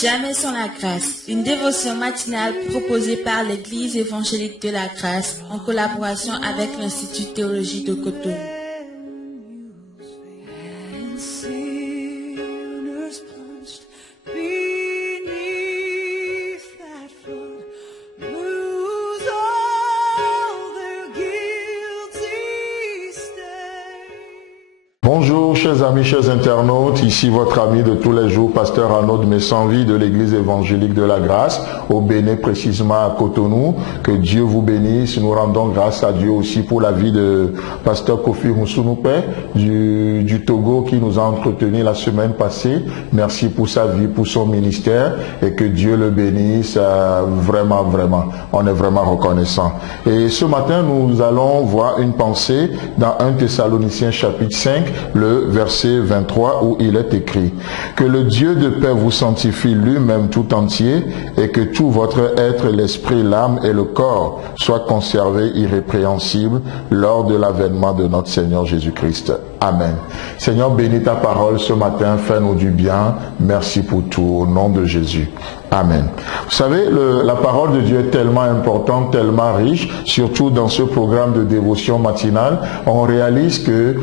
Jamais sans la grâce, une dévotion matinale proposée par l'Église évangélique de la grâce en collaboration avec l'Institut théologie de Cotonou. Bonjour chers amis, chers internautes, ici votre ami de tous les jours, pasteur Arnaud de Messanvie de l'église évangélique de la grâce, au Bénin précisément à Cotonou. Que Dieu vous bénisse. Nous rendons grâce à Dieu aussi pour la vie de pasteur Kofi Moussounoupé du Togo qui nous a entretenu la semaine passée. Merci pour sa vie, pour son ministère et que Dieu le bénisse vraiment. On est vraiment reconnaissant. Et ce matin, nous allons voir une pensée dans 1 Thessaloniciens chapitre 5, le verset 23 où il est écrit que le Dieu de paix vous sanctifie lui-même tout entier et que tout votre être, l'esprit, l'âme et le corps soient conservés irrépréhensibles lors de l'avènement de notre Seigneur Jésus-Christ. Amen. Seigneur, bénis ta parole ce matin, fais-nous du bien. Merci pour tout, au nom de Jésus. Amen. Vous savez, la parole de Dieu est tellement importante, tellement riche, surtout dans ce programme de dévotion matinale. On réalise que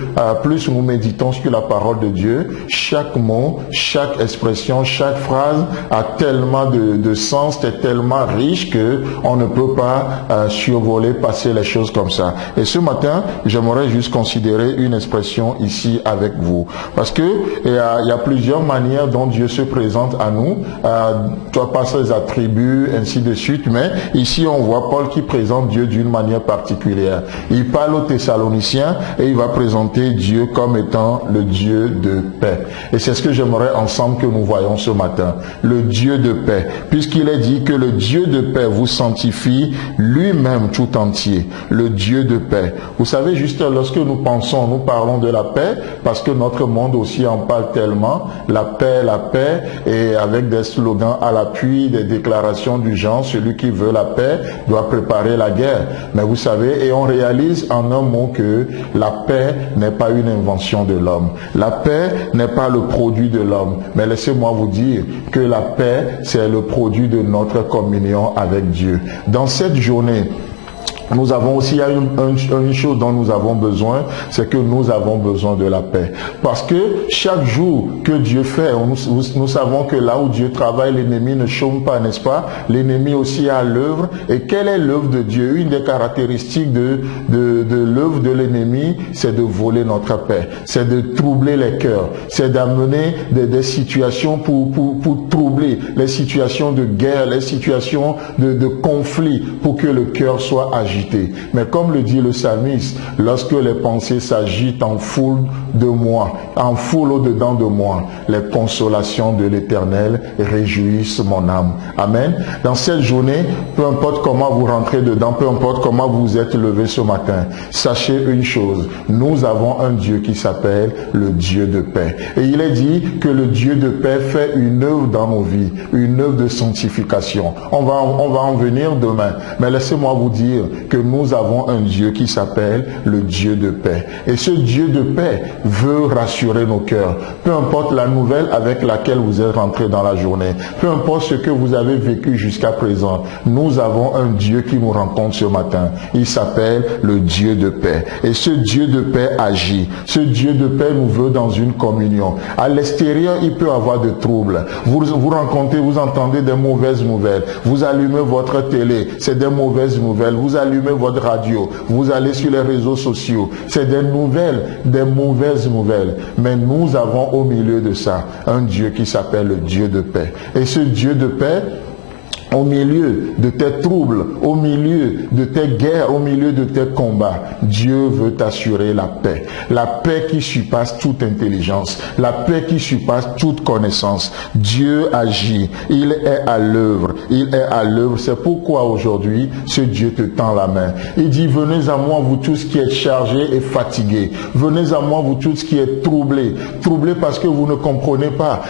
plus nous méditons sur la parole de Dieu, chaque mot, chaque expression, chaque phrase a tellement de sens, est tellement riche que on ne peut pas survoler, passer les choses comme ça. Et ce matin, j'aimerais juste considérer une expression ici avec vous. Parce que il y a plusieurs manières dont Dieu se présente à nous. Par ses attributs, ainsi de suite, mais ici on voit Paul qui présente Dieu d'une manière particulière. Il parle aux Thessaloniciens et il va présenter Dieu comme étant le Dieu de paix. Et c'est ce que j'aimerais ensemble que nous voyons ce matin. Le Dieu de paix. Puisqu'il est dit que le Dieu de paix vous sanctifie lui-même tout entier. Le Dieu de paix. Vous savez, juste lorsque nous parlons de la paix, parce que notre monde aussi en parle tellement, la paix, et avec des slogans à l'appui, des déclarations du genre, celui qui veut la paix doit préparer la guerre. Mais vous savez, et on réalise en un mot que la paix n'est pas une invention de l'homme. La paix n'est pas le produit de l'homme. Mais laissez-moi vous dire que la paix, c'est le produit de notre communion avec Dieu. Dans cette journée, nous avons aussi une chose dont nous avons besoin, c'est que nous avons besoin de la paix. Parce que chaque jour que Dieu fait, nous savons que là où Dieu travaille, l'ennemi ne chôme pas, n'est-ce pas? L'ennemi aussi a l'œuvre. Et quelle est l'œuvre de Dieu? Une des caractéristiques de l'œuvre de l'ennemi, c'est de voler notre paix. C'est de troubler les cœurs. C'est d'amener des situations pour troubler les situations de guerre, les situations de conflit, pour que le cœur soit agité. Mais comme le dit le psalmiste, lorsque les pensées s'agitent en foule de moi, en foule au-dedans de moi, les consolations de l'Éternel réjouissent mon âme. Amen. Dans cette journée, peu importe comment vous rentrez dedans, peu importe comment vous êtes levé ce matin, sachez une chose, nous avons un Dieu qui s'appelle le Dieu de paix. Et il est dit que le Dieu de paix fait une œuvre dans nos vies, une œuvre de sanctification. On va en venir demain. Mais laissez-moi vous dire que nous avons un Dieu qui s'appelle le Dieu de paix. Et ce Dieu de paix veut rassurer nos cœurs. Peu importe la nouvelle avec laquelle vous êtes rentré dans la journée, peu importe ce que vous avez vécu jusqu'à présent, nous avons un Dieu qui nous rencontre ce matin. Il s'appelle le Dieu de paix. Et ce Dieu de paix agit. Ce Dieu de paix nous veut dans une communion. À l'extérieur, il peut avoir de troubles. Vous rencontrez, vous entendez des mauvaises nouvelles. Vous allumez votre télé, c'est des mauvaises nouvelles. Vous allumez votre radio, vous allez sur les réseaux sociaux, c'est des mauvaises nouvelles. Mais nous avons au milieu de ça un Dieu qui s'appelle le Dieu de paix. Et ce Dieu de paix, au milieu de tes troubles, au milieu de tes guerres, au milieu de tes combats, Dieu veut t'assurer la paix. La paix qui surpasse toute intelligence, la paix qui surpasse toute connaissance. Dieu agit, il est à l'œuvre, C'est pourquoi aujourd'hui, ce Dieu te tend la main. Il dit, venez à moi, vous tous qui êtes chargés et fatigués. Venez à moi, vous tous qui êtes troublés. Troublés parce que vous ne comprenez pas,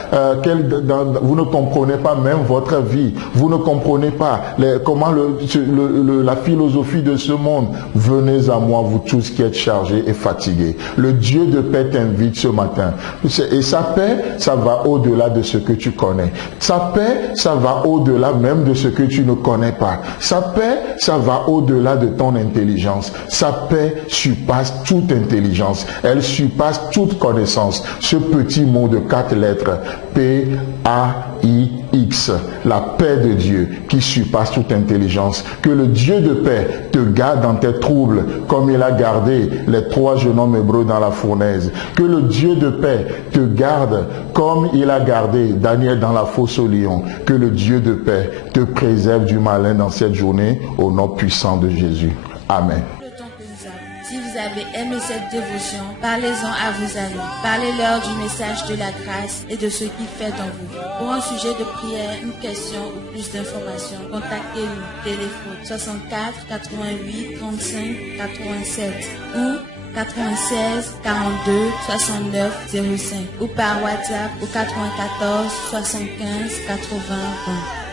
vous ne comprenez pas même votre vie. Vous ne comprenez pas comment la philosophie de ce monde, venez à moi, vous tous qui êtes chargés et fatigués. Le Dieu de paix t'invite ce matin. Et sa paix, ça va au-delà de ce que tu connais. Sa paix, ça va au-delà même de ce que tu ne connais pas. Sa paix, ça va au-delà de ton intelligence. Sa paix surpasse toute intelligence. Elle surpasse toute connaissance. Ce petit mot de 4 lettres, P-A-I-X, la paix de Dieu qui surpasse toute intelligence. Que le Dieu de paix te garde dans tes troubles comme il a gardé les 3 jeunes hommes hébreux dans la fournaise. Que le Dieu de paix te garde comme il a gardé Daniel dans la fosse au lion. Que le Dieu de paix te préserve du malin dans cette journée au nom puissant de Jésus. Amen. Si vous avez aimé cette dévotion, parlez-en à vos amis. Parlez-leur du message de la grâce et de ce qu'il fait dans vous. Pour un sujet de prière, une question ou plus d'informations, contactez-nous. Téléphone 64 88 35 87 ou 96 42 69 05 ou par WhatsApp au 94 75 80 20.